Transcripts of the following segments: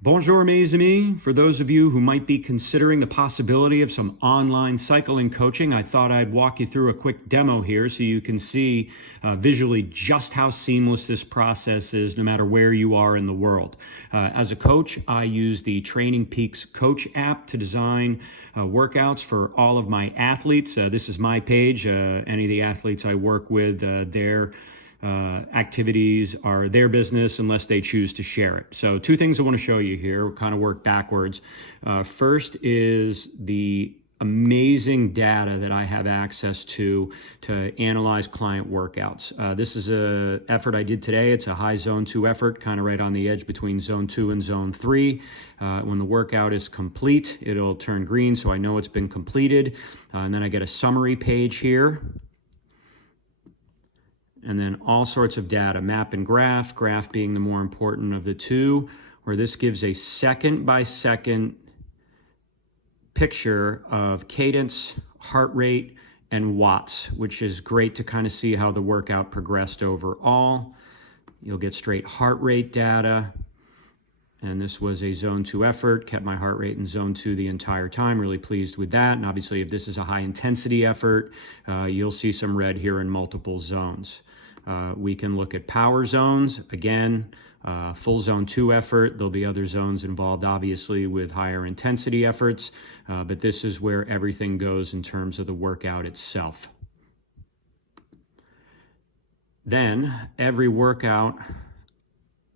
Bonjour, mes amis. For those of you who might be considering the possibility of some online cycling coaching, I thought I'd walk you through a quick demo here so you can see visually just how seamless this process is no matter where you are in the world. As a coach, I use the Training Peaks Coach app to design workouts for all of my athletes. This is my page. Any of the athletes I work with, their activities are their business unless they choose to share it. So two things I want to show you here. We'll kind of work backwards. First is the amazing data that I have access to analyze client workouts. This is an effort I did today. It's a high zone 2 effort, kind of right on the edge between zone 2 and zone 3. When the workout is complete, it'll turn green, so I know it's been completed. And then I get a summary page here. And then all sorts of data, map and graph being the more important of the two, where this gives a second by second picture of cadence, heart rate, and watts, which is great to kind of see how the workout progressed overall. You'll get straight heart rate data. And this was a zone 2 effort, kept my heart rate in zone 2 the entire time, really pleased with that. And obviously if this is a high intensity effort, you'll see some red here in multiple zones. We can look at power zones. Again, full zone 2 effort. There'll be other zones involved, obviously, with higher intensity efforts, but this is where everything goes in terms of the workout itself. Then every workout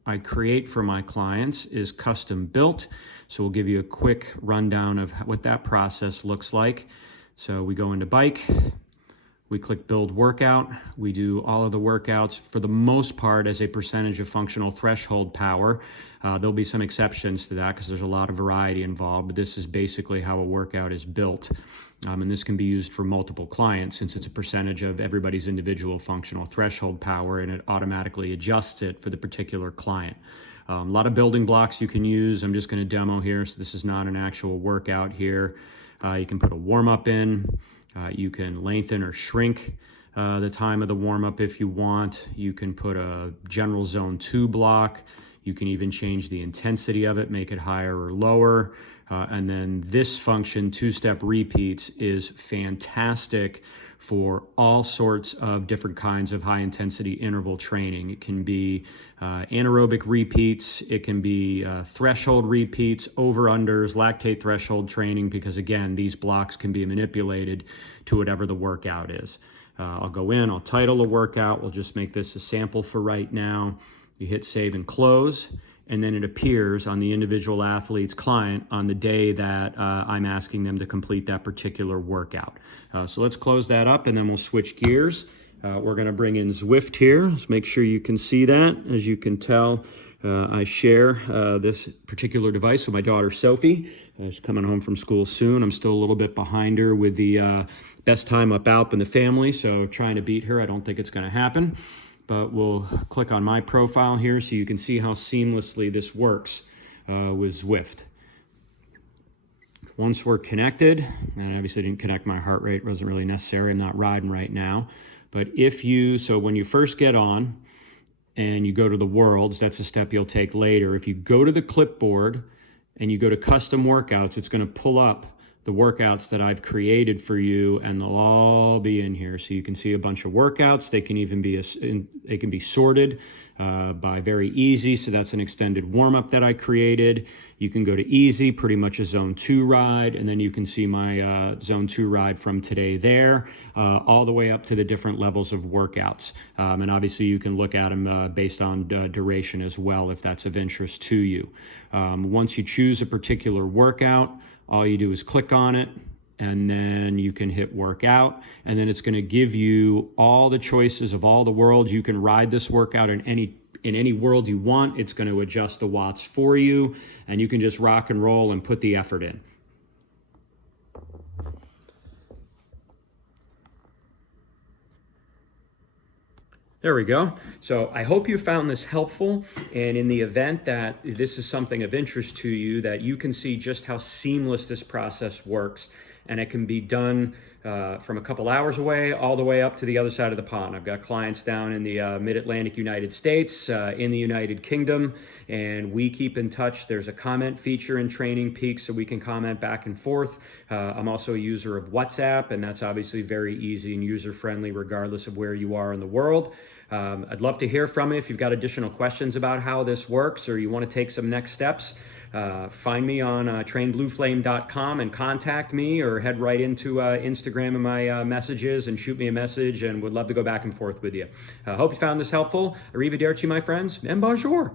I create for my clients is custom built. So we'll give you a quick rundown of what that process looks like. So we go into bike, we click build workout. We do all of the workouts for the most part as a percentage of functional threshold power. There'll be some exceptions to that because there's a lot of variety involved, but this is basically how a workout is built. And this can be used for multiple clients since it's a percentage of everybody's individual functional threshold power, and it automatically adjusts it for the particular client. A lot of building blocks you can use. I'm just going to demo here, so this is not an actual workout here. You can put a warm-up in. You can lengthen or shrink the time of the warm-up if you want. You can put a general zone 2 block. You can even change the intensity of it, make it higher or lower. And then this function, 2-step repeats, is fantastic for all sorts of different kinds of high-intensity interval training. It can be anaerobic repeats, it can be threshold repeats, over-unders, lactate threshold training, because again, these blocks can be manipulated to whatever the workout is. I'll go in, I'll title the workout, we'll just make this a sample for right now. You hit save and close, and then it appears on the individual athlete's client on the day that I'm asking them to complete that particular workout. So let's close that up and then we'll switch gears. We're going to bring in Zwift here. Let's make sure you can see that. As you can tell, I share this particular device with my daughter Sophie. She's coming home from school soon. I'm still a little bit behind her with the best time up Alp in the family, so trying to beat her, I don't think it's going to happen. But we'll click on my profile here so you can see how seamlessly this works with Zwift. Once we're connected, and obviously I didn't connect my heart rate, wasn't really necessary, I'm not riding right now. But so when you first get on and you go to the worlds, that's a step you'll take later. If you go to the clipboard and you go to custom workouts, it's going to pull up the workouts that I've created for you, and they'll all be in here. So you can see a bunch of workouts. They can even be sorted by very easy. So that's an extended warm-up that I created. You can go to easy, pretty much a zone 2 ride, and then you can see my zone 2 ride from today there, all the way up to the different levels of workouts. And obviously you can look at them based on duration as well, if that's of interest to you. Once you choose a particular workout, all you do is click on it, and then you can hit workout, and then it's going to give you all the choices of all the worlds. You can ride this workout in any world you want. It's going to adjust the watts for you, and you can just rock and roll and put the effort in. There we go. So I hope you found this helpful, and in the event that this is something of interest to you, that you can see just how seamless this process works and it can be done from a couple hours away all the way up to the other side of the pond. I've got clients down in the mid-Atlantic United States, in the United Kingdom, and we keep in touch. There's a comment feature in Training Peaks so we can comment back and forth. I'm also a user of WhatsApp, and that's obviously very easy and user-friendly regardless of where you are in the world. I'd love to hear from you if you've got additional questions about how this works or you want to take some next steps. Find me on trainblueflame.com and contact me, or head right into Instagram and my messages and shoot me a message, and would love to go back and forth with you. Hope you found this helpful. Arrivederci, my friends, and bonjour.